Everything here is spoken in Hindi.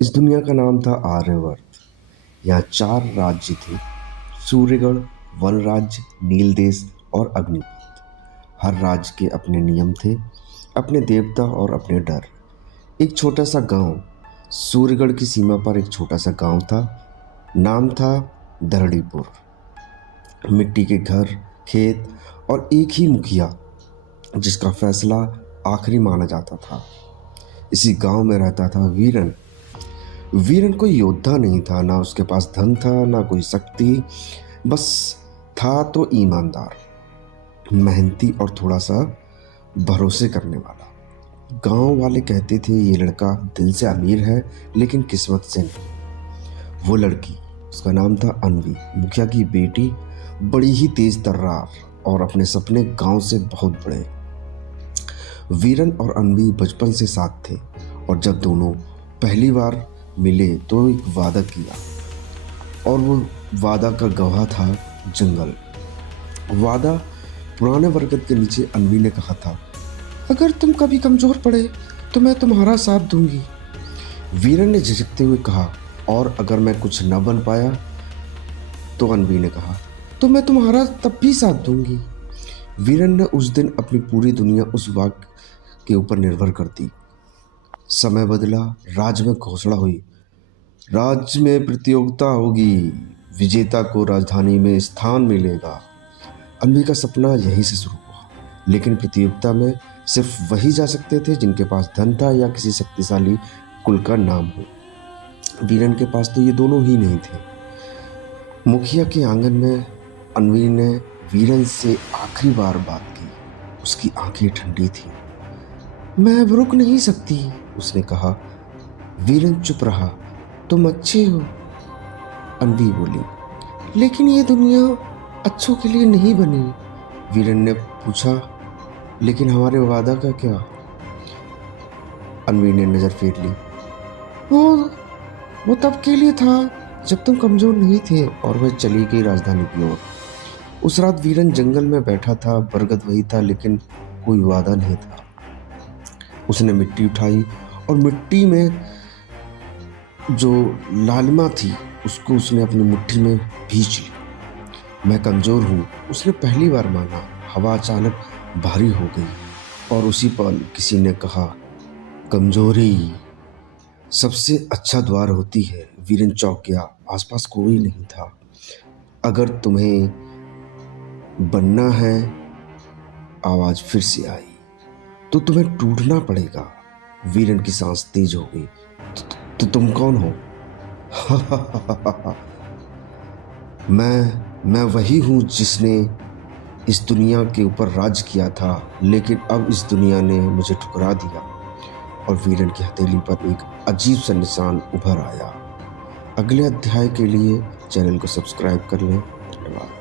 इस दुनिया का नाम था आर्यवर्त। यहाँ 4 राज्य थे, सूर्यगढ़, वन राज्य, नीलदेश और अग्निपथ। हर राज्य के अपने नियम थे, अपने देवता और अपने डर। एक छोटा सा गांव, सूर्यगढ़ की सीमा पर एक छोटा सा गांव था। नाम था दरड़ीपुर। मिट्टी के घर, खेत और एक ही मुखिया जिसका फैसला आखिरी माना जाता था। इसी गांव में रहता था वीरन। वीरन कोई योद्धा नहीं था, ना उसके पास धन था ना कोई शक्ति, बस था तो ईमानदार, मेहनती और थोड़ा सा भरोसे करने वाला। गांव वाले कहते थे ये लड़का दिल से अमीर है लेकिन किस्मत से नहीं। वो लड़की, उसका नाम था अनवी, मुखिया की बेटी, बड़ी ही तेज तर्रार और अपने सपने गांव से बहुत बड़े। वीरन और अनवी बचपन से साथ थे और जब दोनों पहली बार मिले तो एक वादा किया और वो वादा का गवाह था जंगल। वादा पुराने बरगद के नीचे अनवी ने कहा था, अगर तुम कभी कमजोर पड़े तो मैं तुम्हारा साथ दूंगी। वीरन ने झिझकते हुए कहा, और अगर मैं कुछ न बन पाया? तो अनवी ने कहा, तो मैं तुम्हारा तब भी साथ दूंगी। वीरन ने उस दिन अपनी पूरी दुनिया उस वाक्य के ऊपर निर्भर कर दी। समय बदला, राज्य में घोषणा हुई, राज्य में प्रतियोगिता होगी, विजेता को राजधानी में स्थान मिलेगा। अनवी का सपना यहीं से शुरू हुआ, लेकिन प्रतियोगिता में सिर्फ वही जा सकते थे जिनके पास धन था या किसी शक्तिशाली कुल का नाम हो। वीरन के पास तो ये दोनों ही नहीं थे। मुखिया के आंगन में अनवी ने वीरन से आखिरी बार बात की। उसकी आंखें ठंडी थी। मैं अब रुक नहीं सकती, उसने कहा। वीरन चुप रहा। तुम अच्छे हो, अनवी बोली, लेकिन ये दुनिया अच्छों के लिए नहीं बनी। वीरन ने पूछा, लेकिन हमारे वादा का क्या? अनवी ने नजर फेर ली। वो तब के लिए था जब तुम कमजोर नहीं थे। और वह चली गई राजधानी की ओर। उस रात वीरन जंगल में बैठा था। बरगद वही था लेकिन कोई वादा नहीं था। उसने मिट्टी उठाई और मिट्टी में जो लालिमा थी उसको उसने अपनी मुट्ठी में भींच ली। मैं कमजोर हूँ, उसने पहली बार माना। हवा अचानक भारी हो गई और उसी पल किसी ने कहा, कमजोरी सबसे अच्छा द्वार होती है। वीरन चौंक गया। आसपास कोई नहीं था। अगर तुम्हें बनना है, आवाज फिर से आई, तो तुम्हें टूटना पड़ेगा। वीरन की सांस तेज हो गई। तो तुम कौन हो? मैं वही हूँ जिसने इस दुनिया के ऊपर राज किया था, लेकिन अब इस दुनिया ने मुझे ठुकरा दिया। और वीरन की हथेली पर एक अजीब सा निशान उभर आया। अगले अध्याय के लिए चैनल को सब्सक्राइब कर लें। धन्यवाद।